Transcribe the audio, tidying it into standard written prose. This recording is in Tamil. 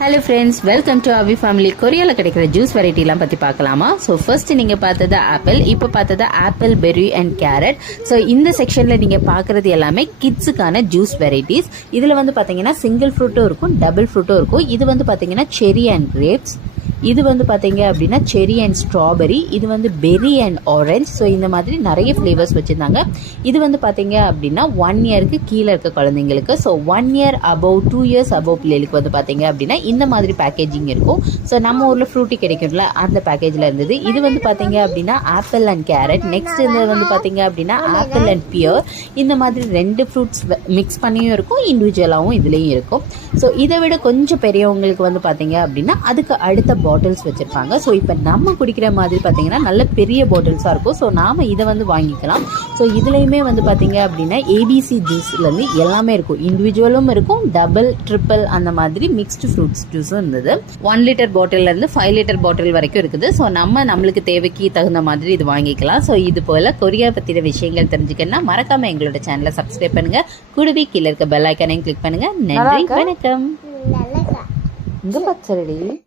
Hello friends, welcome to Avi family. கொரியாவில் கிடைக்கிற ஜூஸ் வெரைட்டிலாம் பற்றி பார்க்கலாமா? ஸோ ஃபர்ஸ்ட் நீங்கள் பார்த்தது ஆப்பிள், இப்போ பார்த்தது apple, berry and carrot. So இந்த செக்ஷனில் நீங்கள் பார்க்குறது எல்லாமே கிட்ஸுக்கான ஜூஸ் வெரைட்டிஸ். இதில் வந்து பார்த்தீங்கன்னா சிங்கிள் ஃப்ரூட்டும் இருக்கும், டபுள் ஃப்ரூட்டும் இருக்கும். இது வந்து பார்த்தீங்கன்னா செரி அண்ட் கிரேப்ஸ். இது வந்து பார்த்தீங்க அப்படின்னா செரி அண்ட் ஸ்ட்ராபெரி. இது வந்து பெர்ரி அண்ட் ஆரஞ்ச். ஸோ இந்த மாதிரி நிறைய ஃப்ளேவர்ஸ் வச்சுருந்தாங்க. இது வந்து பார்த்தீங்க அப்படின்னா 1 இயருக்கு கீழே இருக்க குழந்தைங்களுக்கு. So 1 year above 2 years above பிள்ளைகளுக்கு வந்து பார்த்தீங்க அப்படின்னா இந்த மாதிரி பேக்கேஜிங் இருக்கும். ஸோ நம்ம ஊரில் ஃப்ரூட்டி கிடைக்கும்ல, அந்த பேக்கேஜில் இருந்தது. இது வந்து பார்த்தீங்க அப்படின்னா ஆப்பிள் அண்ட் கேரட். நெக்ஸ்ட் இது வந்து பார்த்தீங்க அப்படின்னா ஆப்பிள் அண்ட் பியர். இந்த மாதிரி 2 ஃப்ரூட்ஸ் மிக்ஸ் பண்ணியும் இருக்கும், இண்டிவிஜுவலாகவும் இதுலேயும் இருக்கும். ஸோ இதை விட கொஞ்சம் பெரியவங்களுக்கு வந்து பார்த்தீங்க அப்படின்னா அதுக்கு அடுத்த பாட்டில்ஸ் வச்சுருப்பாங்க. ஸோ இப்போ நம்ம குடிக்கிற மாதிரி பார்த்தீங்கன்னா நல்ல பெரிய பாட்டில்ஸாக இருக்கும். ஸோ நாம் இதை வந்து வாங்கிக்கலாம். ஸோ இதுலேயுமே வந்து பார்த்தீங்க அப்படின்னா ஏபிசி ஜூஸ்லேருந்து எல்லாமே இருக்கும். இண்டிவிஜுவலும் இருக்கும், டபுள், ட்ரிப்பிள் அந்த மாதிரி மிக்ஸ்டு ஃப்ரூட்ஸ் ஜூஸும் இருந்தது. 1 லிட்டர் பாட்டிலேருந்து 5 லிட்டர் பாட்டில் வரைக்கும் இருக்குது. ஸோ நம்மளுக்கு தேவைக்கு தகுந்த மாதிரி இது வாங்கிக்கலாம். ஸோ இது போல் கொரியா பற்றின விஷயங்கள் தெரிஞ்சுக்கணும்னா மறக்காமல் எங்களோட சேனலை சப்ஸ்கிரைப் பண்ணுங்கள். கூடவே கீழே இருக்க பெல் ஐக்கானையும் கிளிக் பண்ணுங்கள். நன்றி, வணக்கம். இங்கே பச்சரடி.